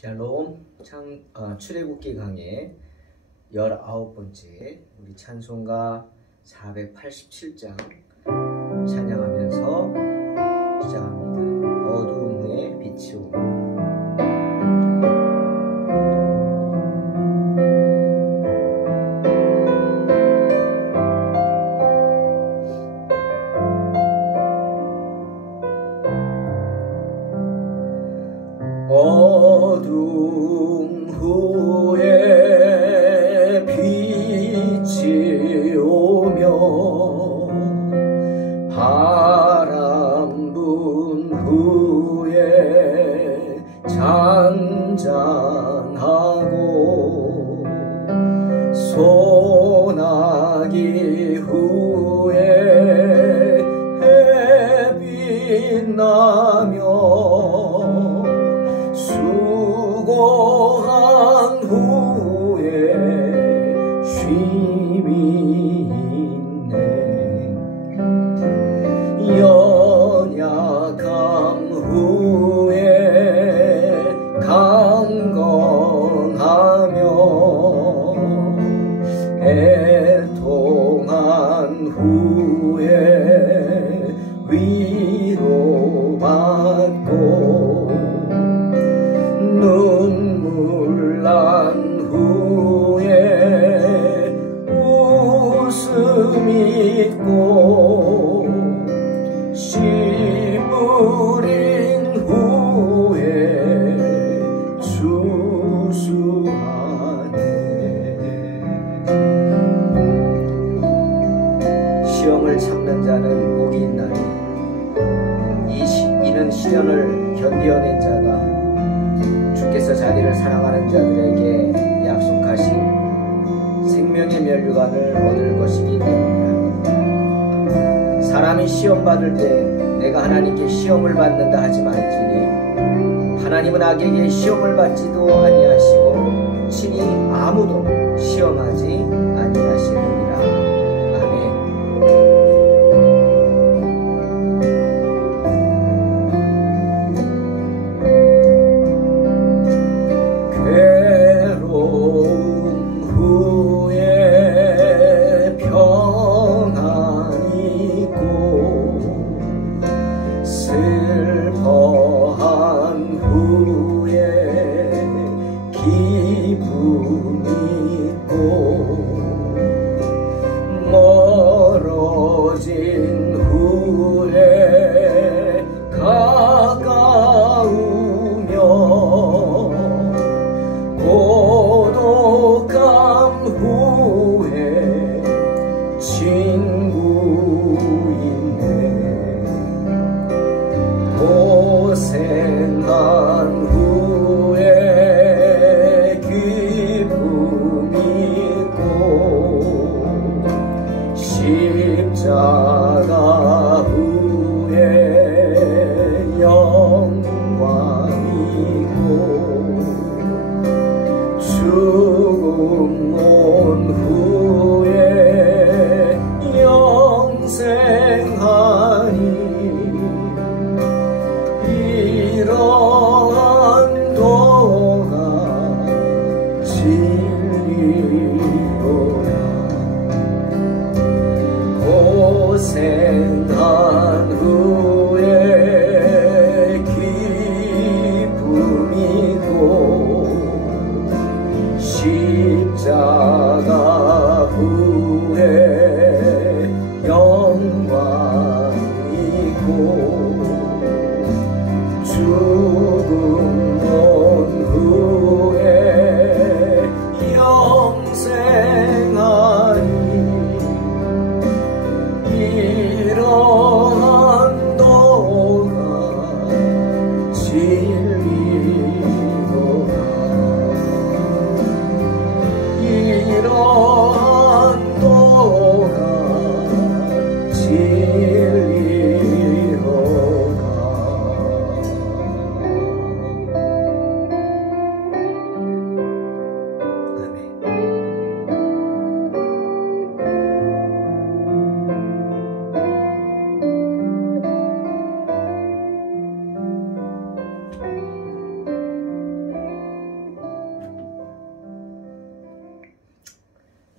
샬롬 출애굽기 강의 19번째 우리 찬송가 487장 찬양하면서 시작합니다. 어두움 후에 빛이 오며 어둠 후에 빛이 오며 바람 분 후에 잔잔하고 소나기 후에 햇빛 나며 수고한 후에 쉼이 있네. 연약함 후에 강건하며 애통한 후에 위로받고 눈물 난 후에 웃음 있고 씨 뿌린 후에 추수하네. 시험을 참는 자는 복이 있나니 이는 시련을 견디어낸 자가 주께서 자기를 사랑하는 자들에게 약속하신 생명의 면류관을 얻을 것이기 때문이라. 사람이 시험 받을 때 내가 하나님께 시험을 받는다 하지 말지니 하나님은 악에게 시험을 받지도 아니하시고 친히 아무도 시험하지 아니하시느니라. 아멘. 괴로움 후에 평안이 있고 슬퍼한 후에 기쁨이 있고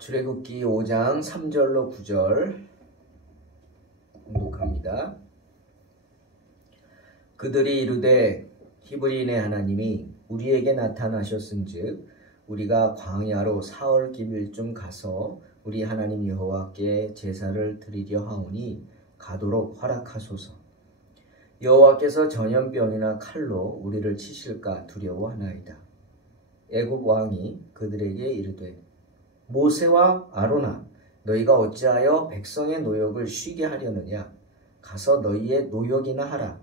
출애굽기 5장 3절로 9절 공독합니다. 그들이 이르되 히브리인의 하나님이 우리에게 나타나셨은즉 우리가 광야로 사흘 기밀쯤 가서 우리 하나님 여호와께 제사를 드리려 하오니 가도록 허락하소서. 여호와께서 전염병이나 칼로 우리를 치실까 두려워하나이다. 애굽 왕이 그들에게 이르되 모세와 아론아, 너희가 어찌하여 백성의 노역을 쉬게 하려느냐? 가서 너희의 노역이나 하라.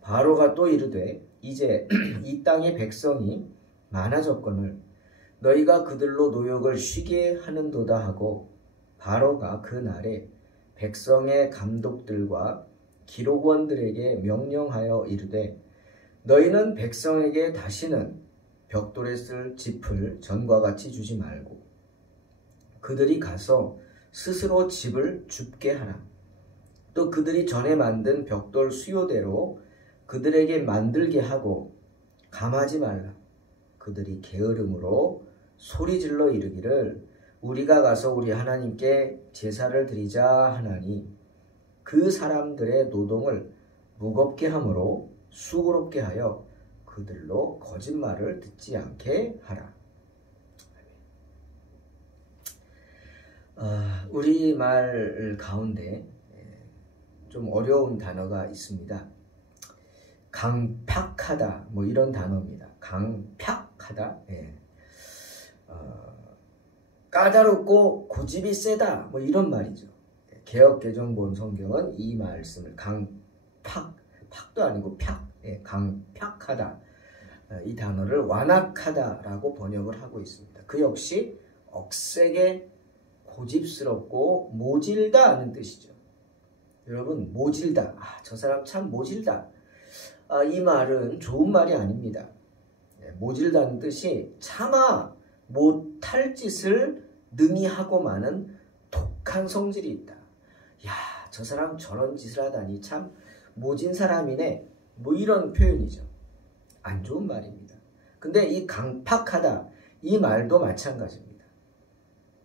바로가 또 이르되 이제 이 땅의 백성이 많아졌거늘 너희가 그들로 노역을 쉬게 하는도다 하고, 바로가 그 날에 백성의 감독들과 기록원들에게 명령하여 이르되 너희는 백성에게 다시는 벽돌에 쓸 짚을 전과 같이 주지 말고 그들이 가서 스스로 집을 줍게 하라. 또 그들이 전에 만든 벽돌 수요대로 그들에게 만들게 하고 감하지 말라. 그들이 게으름으로 소리질러 이르기를 우리가 가서 우리 하나님께 제사를 드리자 하나니 그 사람들의 노동을 무겁게 함으로 수고롭게 하여 그들로 거짓말을 듣지 않게 하라. 우리말 가운데 좀 어려운 단어가 있습니다. 강팍하다 뭐 이런 단어입니다. 강팍하다. 까다롭고 고집이 세다 뭐 이런 말이죠. 개역개정본 성경은 이 말씀을 팍도 아니고 강팍하다 이 단어를 완악하다라고 번역을 하고 있습니다. 그 역시 억세게 고집스럽고 모질다 하는 뜻이죠. 여러분, 모질다. 저 사람 참 모질다. 이 말은 좋은 말이 아닙니다. 모질다는 뜻이 차마 못할 짓을 능히 하고 마는 독한 성질이 있다. 야, 저 사람 저런 짓을 하다니 참 모진 사람이네. 뭐 이런 표현이죠. 안 좋은 말입니다. 근데 이 강팍하다 이 말도 마찬가지입니다.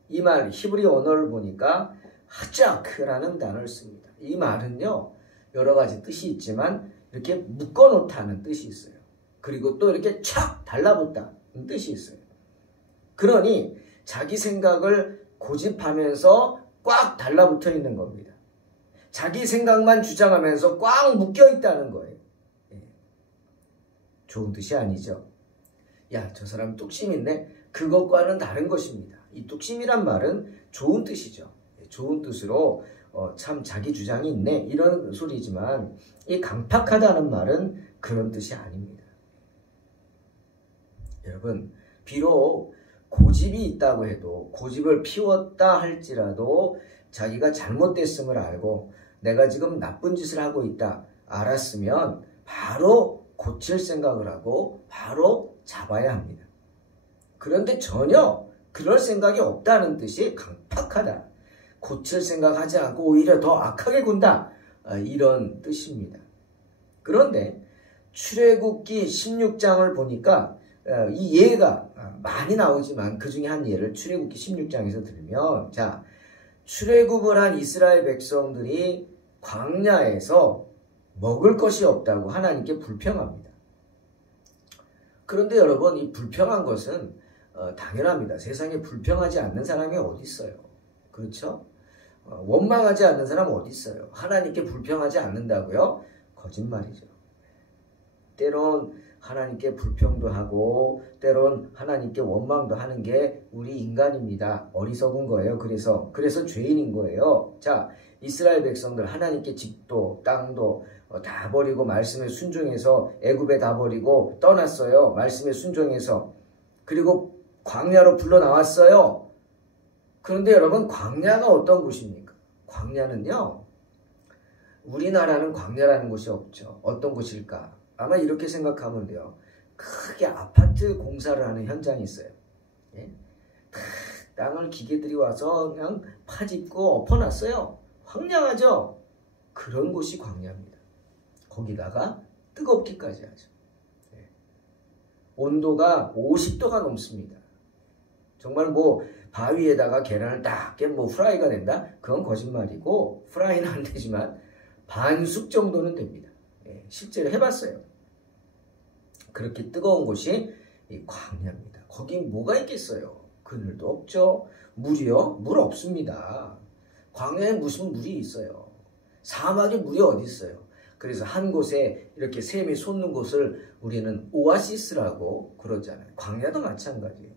이 말 히브리 언어를 보니까 하자크라는 단어를 씁니다. 이 말은요 여러 가지 뜻이 있지만 이렇게 묶어놓다는 뜻이 있어요. 그리고 또 이렇게 착 달라붙다는 뜻이 있어요. 그러니 자기 생각을 고집하면서 꽉 달라붙어 있는 겁니다. 자기 생각만 주장하면서 꽉 묶여 있다는 거예요. 좋은 뜻이 아니죠. 야, 저 사람 뚝심 있네. 그것과는 다른 것입니다. 이 뚝심이란 말은 좋은 뜻이죠. 좋은 뜻으로 참 자기 주장이 있네 이런 소리지만 이 강팍하다는 말은 그런 뜻이 아닙니다. 여러분, 비록 고집이 있다고 해도 고집을 피웠다 할지라도 자기가 잘못됐음을 알고 내가 지금 나쁜 짓을 하고 있다 알았으면 바로 고칠 생각을 하고 바로 잡아야 합니다. 그런데 전혀 그럴 생각이 없다는 뜻이 강팍하다. 고칠 생각하지 않고 오히려 더 악하게 군다. 이런 뜻입니다. 그런데 출애굽기 16장을 보니까 이 예가 많이 나오지만 그 중에 한 예를 출애굽기 16장에서 들으면 자, 출애굽을 한 이스라엘 백성들이 광야에서 먹을 것이 없다고 하나님께 불평합니다. 그런데 여러분, 이 불평한 것은 당연합니다. 세상에 불평하지 않는 사람이 어디 있어요? 그렇죠? 원망하지 않는 사람 어디 있어요? 하나님께 불평하지 않는다고요? 거짓말이죠. 때론 하나님께 불평도 하고 때론 하나님께 원망도 하는 게 우리 인간입니다. 어리석은 거예요. 그래서 죄인인 거예요. 자, 이스라엘 백성들 하나님께 집도 땅도 다 버리고 말씀에 순종해서 애굽에 다 버리고 떠났어요. 말씀에 순종해서. 그리고 광야로 불러 나왔어요. 그런데 여러분, 광야가 어떤 곳입니까? 광야는요, 우리나라는 광야라는 곳이 없죠. 어떤 곳일까? 아마 이렇게 생각하면 돼요. 크게 아파트 공사를 하는 현장이 있어요. 예? 땅을 기계들이 와서 그냥 파짓고 엎어놨어요. 황량하죠? 그런 곳이 광야입니다. 거기다가 뜨겁기까지 하죠. 예. 온도가 50도가 넘습니다. 정말 뭐 바위에다가 계란을 딱 깨면 뭐 프라이가 된다? 그건 거짓말이고 프라이는 안 되지만 반숙 정도는 됩니다. 예, 실제로 해봤어요. 그렇게 뜨거운 곳이 이 광야입니다. 거기 뭐가 있겠어요? 그늘도 없죠. 물이요? 물 없습니다. 광야에 무슨 물이 있어요? 사막에 물이 어디 있어요? 그래서 한 곳에 이렇게 샘이 솟는 곳을 우리는 오아시스라고 그러잖아요. 광야도 마찬가지예요.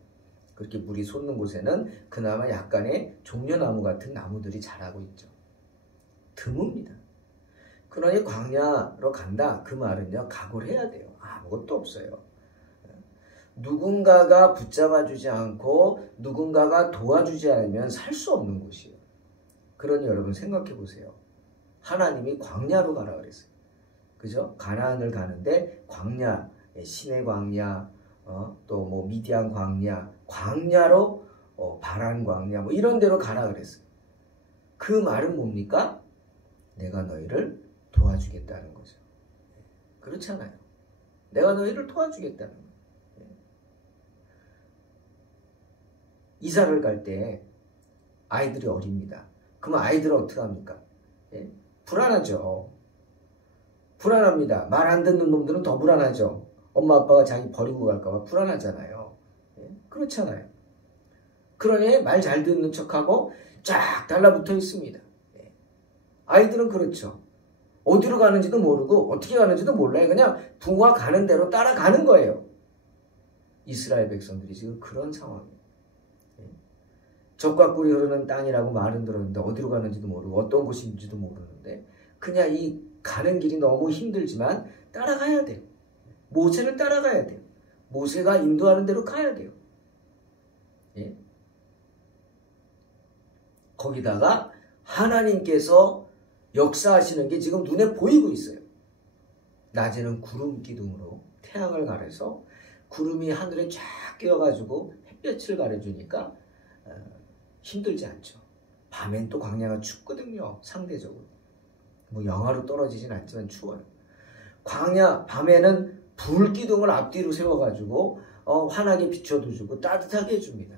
그렇게 물이 솟는 곳에는 그나마 약간의 종려나무 같은 나무들이 자라고 있죠. 드뭅니다. 그러니 광야로 간다. 그 말은요, 각오를 해야 돼요. 아무것도 없어요. 누군가가 붙잡아주지 않고 누군가가 도와주지 않으면 살 수 없는 곳이에요. 그러니 여러분 생각해 보세요. 하나님이 광야로 가라 그랬어요. 그죠? 가나안을 가는데 광야, 시내 광야, 또 뭐 미디안 광야, 광야로 바란 광야 뭐 이런 데로 가라 그랬어요. 그 말은 뭡니까? 내가 너희를 도와주겠다는 거죠. 그렇잖아요. 내가 너희를 도와주겠다는 거예요. 이사를 갈 때 아이들이 어립니다. 그러면 아이들은 어떻게 합니까? 예? 불안하죠. 불안합니다. 말 안 듣는 놈들은 더 불안하죠. 엄마 아빠가 자기 버리고 갈까봐 불안하잖아요. 예? 그렇잖아요. 그러니 말 잘 듣는 척하고 쫙 달라붙어 있습니다. 예. 아이들은 그렇죠. 어디로 가는지도 모르고 어떻게 가는지도 몰라요. 그냥 부모가 가는 대로 따라가는 거예요. 이스라엘 백성들이 지금 그런 상황이에요. 젖과 꿀이 흐르는 땅이라고 말은 들었는데 어디로 가는지도 모르고 어떤 곳인지도 모르는데 그냥 이 가는 길이 너무 힘들지만 따라가야 돼요. 모세를 따라가야 돼요. 모세가 인도하는 대로 가야 돼요. 예? 거기다가 하나님께서 역사하시는 게 지금 눈에 보이고 있어요. 낮에는 구름 기둥으로 태양을 가려서 구름이 하늘에 쫙 끼어가지고 햇볕을 가려주니까 힘들지 않죠. 밤엔 또 광야가 춥거든요. 상대적으로. 뭐 영하로 떨어지진 않지만 추워요. 광야 밤에는 불기둥을 앞뒤로 세워가지고 환하게 비춰도 주고 따뜻하게 해줍니다.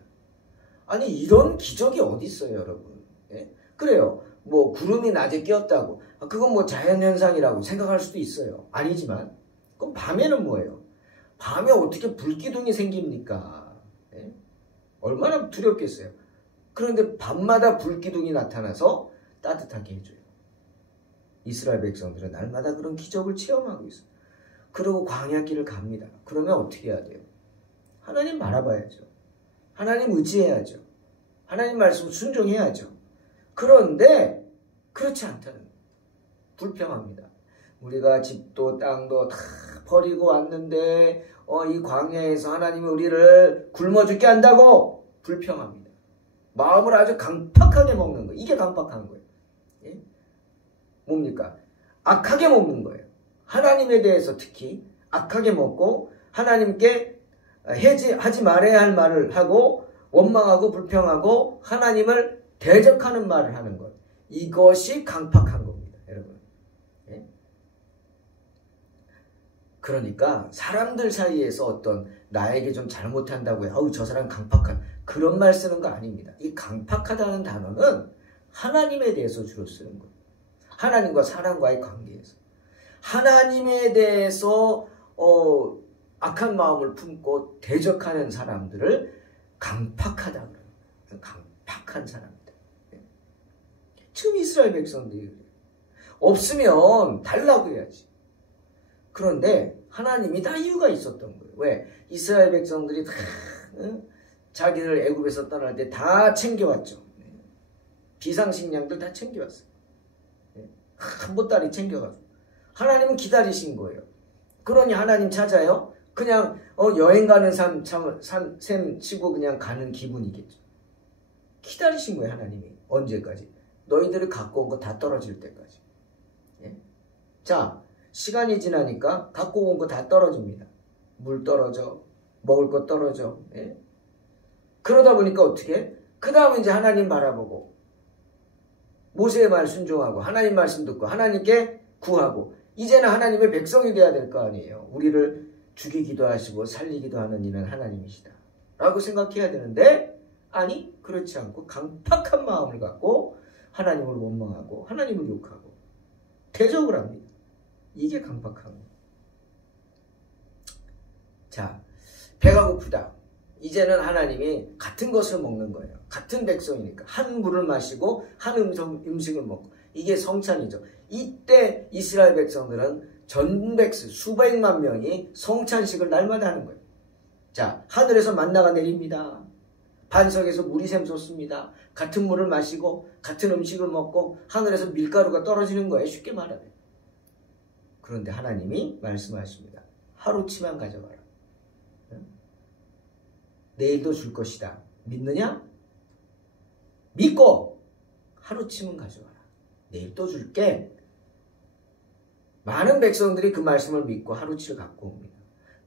아니 이런 기적이 어디 있어요 여러분. 예? 그래요. 뭐 구름이 낮에 끼었다고 그건 뭐 자연현상이라고 생각할 수도 있어요. 아니지만 그럼 밤에는 뭐예요? 밤에 어떻게 불기둥이 생깁니까? 예? 얼마나 두렵겠어요. 그런데 밤마다 불기둥이 나타나서 따뜻하게 해줘요. 이스라엘 백성들은 날마다 그런 기적을 체험하고 있어요. 그리고 광야길을 갑니다. 그러면 어떻게 해야 돼요? 하나님 바라봐야죠. 하나님 의지해야죠. 하나님 말씀 순종해야죠. 그런데 그렇지 않다는 거예요. 불평합니다. 우리가 집도 땅도 다 버리고 왔는데 이 광야에서 하나님이 우리를 굶어 죽게 한다고 불평합니다. 마음을 아주 강팍하게 먹는 거예요. 이게 강팍한 거예요. 예? 뭡니까? 악하게 먹는 거예요. 하나님에 대해서 특히 악하게 먹고 하나님께 하지 말아야 할 말을 하고 원망하고 불평하고 하나님을 대적하는 말을 하는 것. 이것이 강팍한 겁니다. 여러분. 예? 그러니까 사람들 사이에서 어떤 나에게 좀 잘못한다고 해요. 저 사람 강팍한 그런 말 쓰는 거 아닙니다. 이 강팍하다는 단어는 하나님에 대해서 주로 쓰는 거예요. 하나님과 사람과의 관계에서. 하나님에 대해서 악한 마음을 품고 대적하는 사람들을 강팍하다 그래요. 강팍한 사람들. 지금 이스라엘 백성들이 그래요. 없으면 달라고 해야지. 그런데 하나님이 다 이유가 있었던 거예요. 왜? 이스라엘 백성들이 다 자기를 애굽에서 떠날 때 다 챙겨왔죠. 비상식량들 다 챙겨왔어요. 한 보따리 챙겨가지고. 하나님은 기다리신 거예요. 그러니 하나님 찾아요? 그냥 여행 가는 셈 치고 그냥 가는 기분이겠죠. 기다리신 거예요 하나님이. 언제까지? 너희들이 갖고 온 거 다 떨어질 때까지. 예? 자, 시간이 지나니까 갖고 온 거 다 떨어집니다. 물 떨어져, 먹을 거 떨어져. 예? 그러다 보니까 어떻게? 그 다음에 이제 하나님 바라보고 모세의 말 순종하고 하나님 말씀 듣고 하나님께 구하고 이제는 하나님의 백성이 돼야 될 거 아니에요. 우리를 죽이기도 하시고 살리기도 하는 이는 하나님이시다 라고 생각해야 되는데 아니 그렇지 않고 강팍한 마음을 갖고 하나님을 원망하고 하나님을 욕하고 대적을 합니다. 이게 강팍한 거예요. 자, 배가 고프다. 이제는 하나님이 같은 것을 먹는 거예요. 같은 백성이니까 한 물을 마시고 한 음식을 먹고 이게 성찬이죠. 이때 이스라엘 백성들은 전백수 수백만 명이 성찬식을 날마다 하는 거예요. 자, 하늘에서 만나가 내립니다. 반석에서 물이 샘솟습니다. 같은 물을 마시고 같은 음식을 먹고 하늘에서 밀가루가 떨어지는 거예요. 쉽게 말하면. 그런데 하나님이 말씀하십니다. 하루치만 가져가라. 내일도 줄 것이다. 믿느냐? 믿고 하루치만 가져가라. 내일 또 줄게. 많은 백성들이 그 말씀을 믿고 하루치를 갖고 옵니다.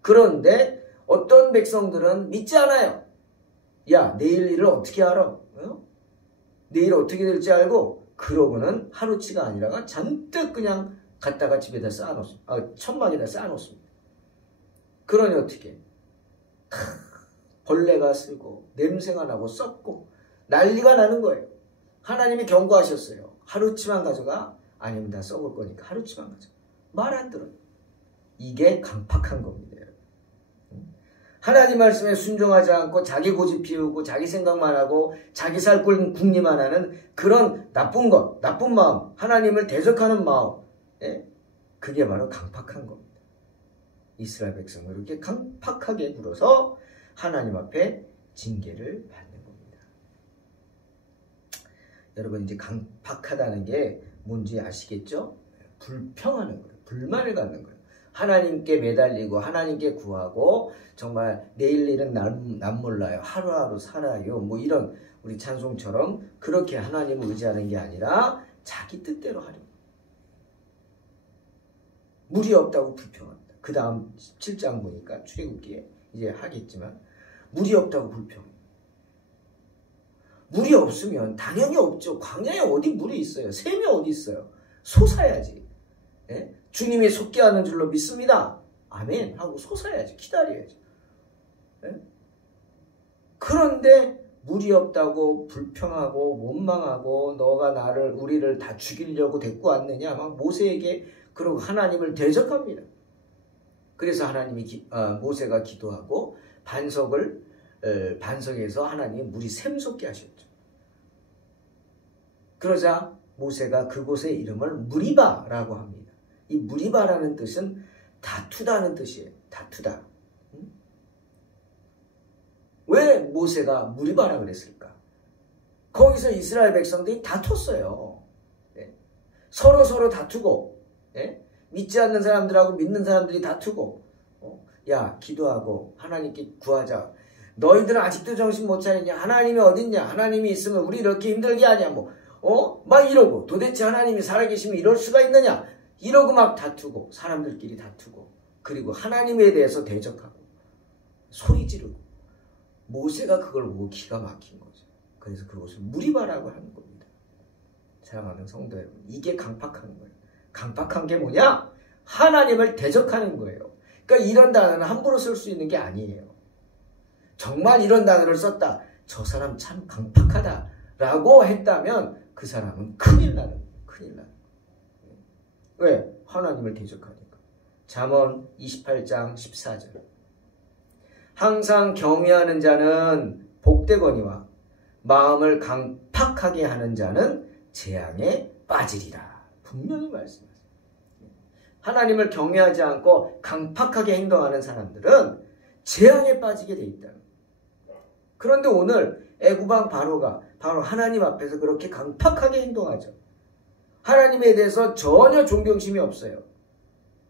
그런데 어떤 백성들은 믿지 않아요. 야, 내일 일을 어떻게 알아? 내일 어떻게 될지 알고 그러고는 하루치가 아니라가 잔뜩 그냥 갖다가 집에다 쌓아놓습니다. 천막에다 쌓아놓습니다. 그러니 어떻게? 벌레가 쓰고 냄새가 나고 썩고 난리가 나는 거예요. 하나님이 경고하셨어요. 하루치만 가져가. 아닙니다. 썩을 거니까 하루치만 가져가. 말 안 들어요. 이게 강팍한 겁니다. 하나님 말씀에 순종하지 않고 자기 고집 피우고 자기 생각만 하고 자기 살 궁리만 하는 그런 나쁜 것, 나쁜 마음, 하나님을 대적하는 마음, 그게 바로 강팍한 겁니다. 이스라엘 백성을 이렇게 강팍하게 굴어서 하나님 앞에 징계를 받는 겁니다. 여러분 이제 강팍하다는 게 뭔지 아시겠죠? 불평하는 거예요. 불만을 갖는 거예요. 하나님께 매달리고 하나님께 구하고 정말 내일 일은 난 몰라요. 하루하루 살아요. 뭐 이런 우리 찬송처럼 그렇게 하나님을 의지하는 게 아니라 자기 뜻대로 하려고. 물이 없다고 불평합니다. 그 다음 17장 보니까 출애굽기에 이제 하겠지만 물이 없다고 불평해요. 물이 없으면 당연히 없죠. 광야에 어디 물이 있어요. 샘이 어디 있어요. 솟아야지. 주님이 솟게 하는 줄로 믿습니다. 아멘 하고 솟아야지. 기다려야지. 그런데 물이 없다고 불평하고 원망하고 너가 우리를 다 죽이려고 데리고 왔느냐 막 모세에게 그러고 하나님을 대적합니다. 그래서 모세가 기도하고 반석에서 하나님이 물이 샘솟게 하셨죠. 그러자 모세가 그곳의 이름을 무리바라고 합니다. 이 무리바라는 뜻은 다투다는 뜻이에요. 다투다. 왜 모세가 무리바라 그랬을까? 거기서 이스라엘 백성들이 다퉜어요. 서로 다투고 믿지 않는 사람들하고 믿는 사람들이 다투고 야 기도하고 하나님께 구하자. 너희들은 아직도 정신 못 차리냐? 하나님이 어딨냐? 하나님이 있으면 우리 이렇게 힘들게 하냐? 막 이러고 도대체 하나님이 살아계시면 이럴 수가 있느냐? 이러고 막 다투고 사람들끼리 다투고 그리고 하나님에 대해서 대적하고 소리 지르고 모세가 그걸 보고 기가 막힌 거죠. 그래서 그것을 무리바라고 하는 겁니다. 사랑하는 성도 여러분, 이게 강팍한 거예요. 강팍한 게 뭐냐? 하나님을 대적하는 거예요. 그러니까 이런 단어는 함부로 쓸 수 있는 게 아니에요. 정말 이런 단어를 썼다. 저 사람 참 강팍하다라고 했다면 그 사람은 큰일 나는 거예요. 큰일 나는 거예요. 왜? 하나님을 대적하니까. 잠언 28장 14절. 항상 경외하는 자는 복되거니와 마음을 강팍하게 하는 자는 재앙에 빠지리라. 분명히 말씀하세요. 하나님을 경외하지 않고 강팍하게 행동하는 사람들은 재앙에 빠지게 돼 있다. 그런데 오늘 애굽왕 바로가 바로 하나님 앞에서 그렇게 강팍하게 행동하죠. 하나님에 대해서 전혀 존경심이 없어요.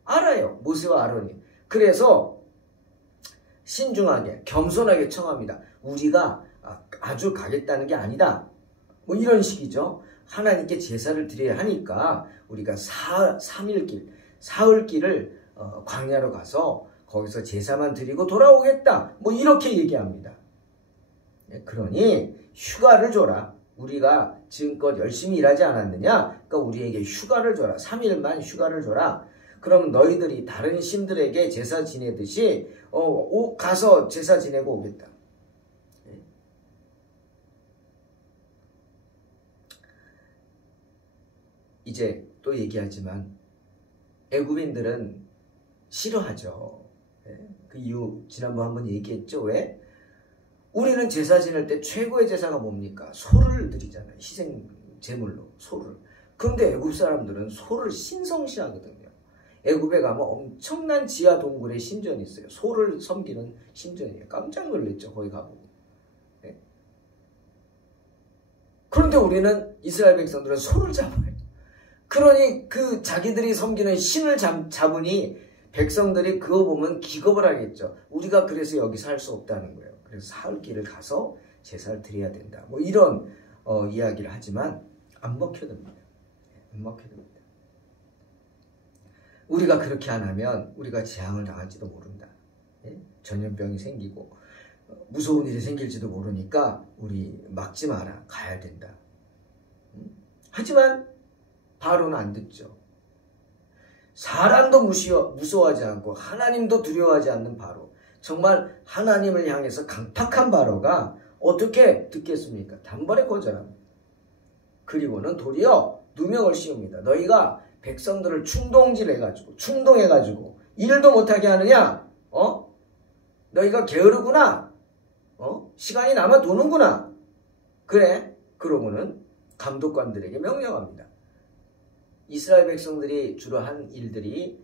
알아요. 모세와 아론이. 그래서 신중하게 겸손하게 청합니다. 우리가 아주 가겠다는 게 아니다. 뭐 이런 식이죠. 하나님께 제사를 드려야 하니까 우리가 사흘길을 광야로 가서 거기서 제사만 드리고 돌아오겠다. 뭐 이렇게 얘기합니다. 그러니 휴가를 줘라. 우리가 지금껏 열심히 일하지 않았느냐? 그러니까 우리에게 휴가를 줘라. 3일만 휴가를 줘라. 그러면 너희들이 다른 신들에게 제사 지내듯이 가서 제사 지내고 오겠다. 이제 또 얘기하지만 애굽인들은 싫어하죠. 그 이유 지난번 한번 얘기했죠. 왜? 우리는 제사 지낼 때 최고의 제사가 뭡니까? 소를 드리잖아요. 희생 제물로 소를. 그런데 애굽 사람들은 소를 신성시하거든요. 애굽에 가면 엄청난 지하 동굴에 신전이 있어요. 소를 섬기는 신전이에요. 깜짝 놀랐죠. 거기 가보고. 네? 그런데 우리는 이스라엘 백성들은 소를 잡아요. 그러니 그 자기들이 섬기는 신을 잡으니 백성들이 그거 보면 기겁을 하겠죠. 우리가 그래서 여기 살 수 없다는 거예요. 그래서 사흘 길을 가서 제사를 드려야 된다. 뭐 이런 이야기를 하지만 안 먹혀듭니다. 안 먹혀듭니다. 우리가 그렇게 안 하면 우리가 재앙을 당할지도 모른다. 전염병이 생기고 무서운 일이 생길지도 모르니까 우리 막지 마라. 가야 된다. 하지만 바로는 안 듣죠. 사람도 무서워하지 않고 하나님도 두려워하지 않는 바로, 정말 하나님을 향해서 강팍한 바로가 어떻게 듣겠습니까? 단번에 거절합니다. 그리고는 도리어 누명을 씌웁니다. 너희가 백성들을 충동해가지고 일도 못하게 하느냐? 너희가 게으르구나. 시간이 남아 도는구나. 그래. 그러고는 감독관들에게 명령합니다. 이스라엘 백성들이 주로 한 일들이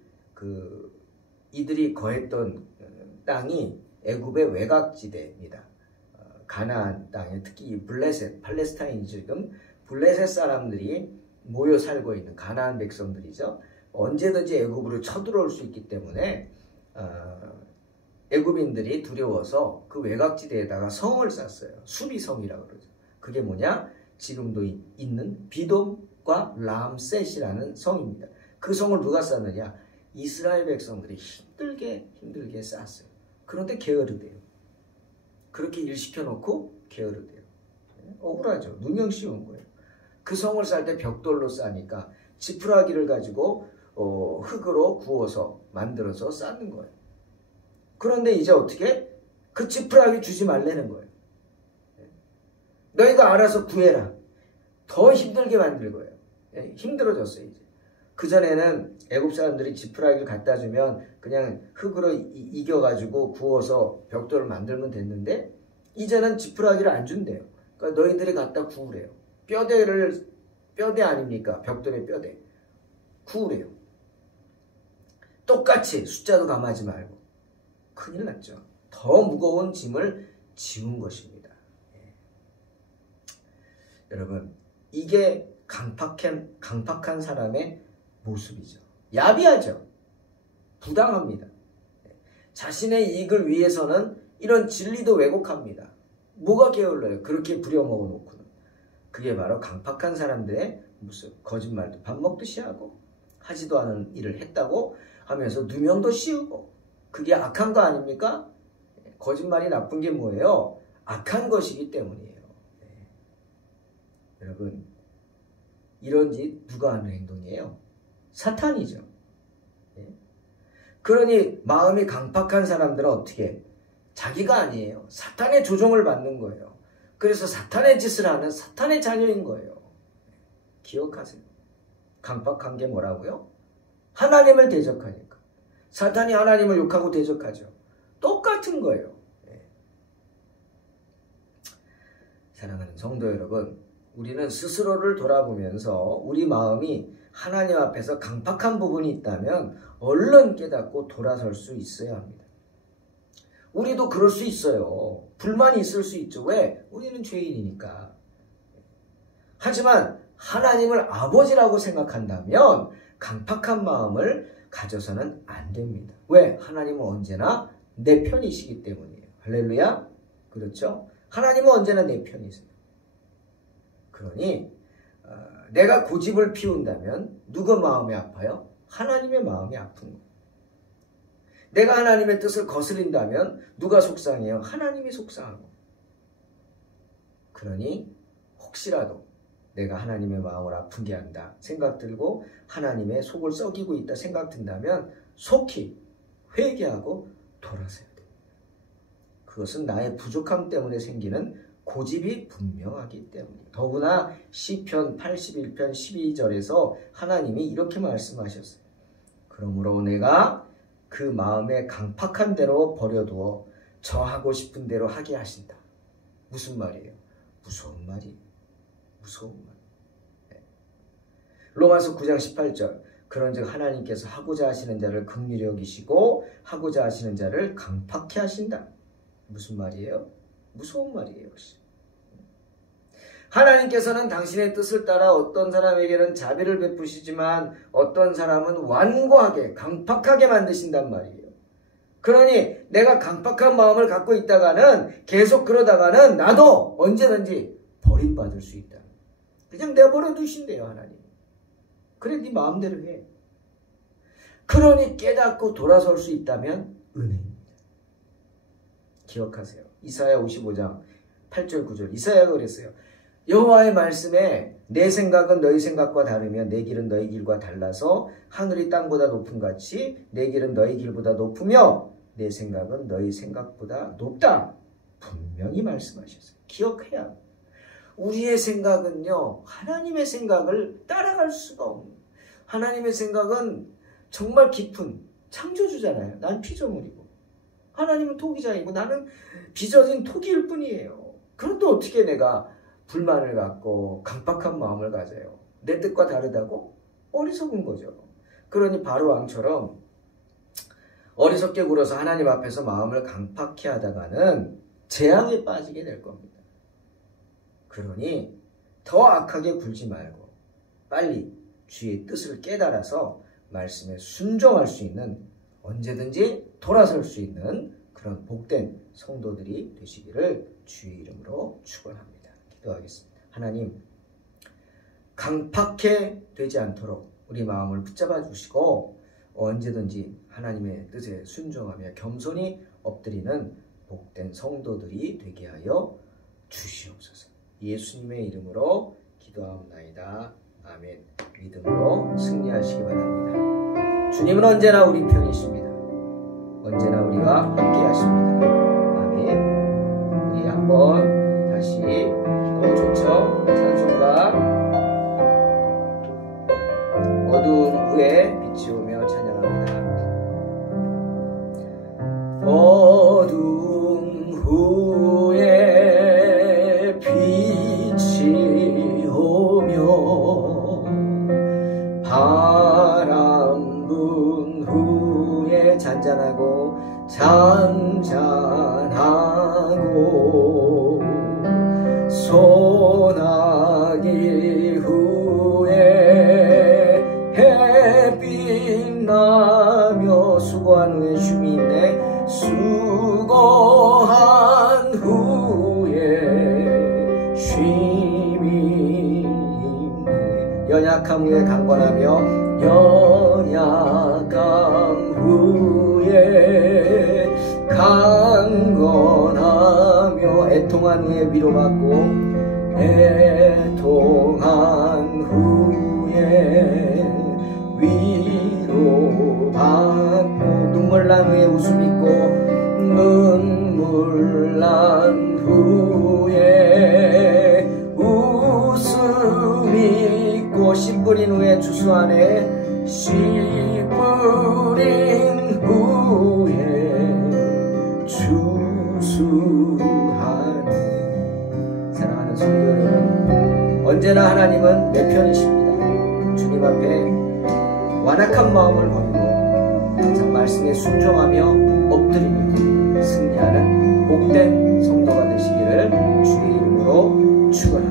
이들이 거했던 땅이 애굽의 외곽지대입니다. 가나안 땅에 특히 블레셋, 팔레스타인이 지금 블레셋 사람들이 모여 살고 있는 가나안 백성들이죠. 언제든지 애굽으로 쳐들어올 수 있기 때문에 애굽인들이 두려워서 그 외곽지대에다가 성을 쌓았어요. 수비성이라고 그러죠. 그게 뭐냐? 지금도 있는 비돔과 람셋이라는 성입니다. 그 성을 누가 쌓느냐? 이스라엘 백성들이 힘들게 쌓았어요. 그런데 게으르대요. 그렇게 일 시켜놓고 게으르대요. 억울하죠. 누명 씌운 거예요. 그 성을 쌓을 때 벽돌로 쌓으니까 지푸라기를 가지고 흙으로 구워서 만들어서 쌓는 거예요. 그런데 이제 어떻게? 그 지푸라기 주지 말라는 거예요. 너희가 알아서 구해라. 더 힘들게 만들 거예요. 힘들어졌어요. 이제. 그전에는 애굽 사람들이 지푸라기를 갖다 주면 그냥 흙으로 이겨가지고 구워서 벽돌을 만들면 됐는데 이제는 지푸라기를 안 준대요. 그러니까 너희들이 갖다 구우래요. 뼈대 아닙니까? 벽돌의 뼈대. 구우래요. 똑같이 숫자도 감하지 말고. 큰일 났죠. 더 무거운 짐을 지운 것입니다. 여러분, 이게 강팍한 사람의 모습이죠. 야비하죠. 부당합니다. 자신의 이익을 위해서는 이런 진리도 왜곡합니다. 뭐가 게을러요? 그렇게 부려먹어 놓고는. 그게 바로 강팍한 사람들의 모습. 거짓말도 밥 먹듯이 하고 하지도 않은 일을 했다고 하면서 누명도 씌우고. 그게 악한 거 아닙니까? 거짓말이 나쁜 게 뭐예요? 악한 것이기 때문이에요. 여러분, 이런 짓 누가 하는 행동이에요? 사탄이죠. 그러니 마음이 강팍한 사람들은 어떻게? 자기가 아니에요. 사탄의 조종을 받는 거예요. 그래서 사탄의 짓을 하는 사탄의 자녀인 거예요. 기억하세요. 강팍한 게 뭐라고요? 하나님을 대적하니까. 사탄이 하나님을 욕하고 대적하죠. 똑같은 거예요. 사랑하는 성도 여러분, 우리는 스스로를 돌아보면서 우리 마음이 하나님 앞에서 강팍한 부분이 있다면 얼른 깨닫고 돌아설 수 있어야 합니다. 우리도 그럴 수 있어요. 불만이 있을 수 있죠. 왜? 우리는 죄인이니까. 하지만 하나님을 아버지라고 생각한다면 강팍한 마음을 가져서는 안 됩니다. 왜? 하나님은 언제나 내 편이시기 때문이에요. 할렐루야? 그렇죠? 하나님은 언제나 내 편이세요. 그러니 내가 고집을 피운다면 누구 마음이 아파요? 하나님의 마음이 아픈 거예요. 내가 하나님의 뜻을 거스린다면 누가 속상해요? 하나님이 속상하고. 그러니 혹시라도 내가 하나님의 마음을 아프게 한다 생각 들고 하나님의 속을 썩이고 있다 생각 든다면 속히 회개하고 돌아서야 됩니다. 그것은 나의 부족함 때문에 생기는 고집이 분명하기 때문에. 더구나 시편 81편 12절에서 하나님이 이렇게 말씀하셨어요. 그러므로 내가 그 마음에 강팍한 대로 버려두어 저 하고 싶은 대로 하게 하신다. 무슨 말이에요? 무서운 말이에요. 무서운 말. 네. 로마서 9장 18절. 그런즉 하나님께서 하고자 하시는 자를 긍휼히 여기시고 하고자 하시는 자를 강팍케 하신다. 무슨 말이에요? 무서운 말이에요. 하나님께서는 당신의 뜻을 따라 어떤 사람에게는 자비를 베푸시지만 어떤 사람은 완고하게 강팍하게 만드신단 말이에요. 그러니 내가 강팍한 마음을 갖고 있다가는 계속 그러다가는 나도 언제든지 버림받을 수 있다. 그냥 내버려 두신대요, 하나님. 그래 네 마음대로 해. 그러니 깨닫고 돌아설 수 있다면 은혜입니다. 기억하세요. 이사야 55장 8절 9절 이사야가 그랬어요. 여호와의 말씀에 내 생각은 너희 생각과 다르며 내 길은 너희 길과 달라서 하늘이 땅보다 높음 같이 내 길은 너희 길보다 높으며 내 생각은 너희 생각보다 높다. 분명히 말씀하셨어요. 기억해야 합니다. 우리의 생각은요, 하나님의 생각을 따라갈 수가 없는. 하나님의 생각은 정말 깊은 창조주잖아요. 난 피조물이고 하나님은 토기장이고 나는 빚어진 토기일 뿐이에요. 그런데 어떻게 내가 불만을 갖고 강팍한 마음을 가져요? 내 뜻과 다르다고? 어리석은 거죠. 그러니 바로왕처럼 어리석게 굴어서 하나님 앞에서 마음을 강팍케 하다가는 재앙에 빠지게 될 겁니다. 그러니 더 악하게 굴지 말고 빨리 주의 뜻을 깨달아서 말씀에 순종할 수 있는, 언제든지 돌아설 수 있는 그런 복된 성도들이 되시기를 주의 이름으로 축원합니다. 기도하겠습니다. 하나님, 강팍해 되지 않도록 우리 마음을 붙잡아 주시고 언제든지 하나님의 뜻에 순종하며 겸손히 엎드리는 복된 성도들이 되게 하여 주시옵소서. 예수님의 이름으로 기도하옵나이다. 아멘. 믿음으로 승리하시기 바랍니다. 주님은 언제나 우리 편이십니다. 언제나 우리와 함께 하십니다. 아멘. 우리 한번 다시 너무 좋죠? 찬송가 어두운 후에 빛이 오며 찬양합니다. 어두운 후에 빛이 오며 바람 분 후에 잔잔하고 소나기 후에 햇빛 나며 수고한 후에 쉼이 있네. 수고한 후에 쉼이 있네. 연약함 후에 강건하며 연약함 후에 강건하며 애통한 후에 위로받고 애통한 후에 위로받고 눈물 난 후에 웃음 있고 눈물 난 후에 웃음 있고 씨 뿌린 후에 추수 안에 씨 뿌린 후에 추수하네. 사랑하는 성도 여러분, 언제나 하나님은 내 편이십니다. 주님 앞에 완악한 마음을 버리고 항상 말씀에 순종하며 엎드리며 승리하는 복된 성도가 되시기를 주의 이름으로 축원합니다.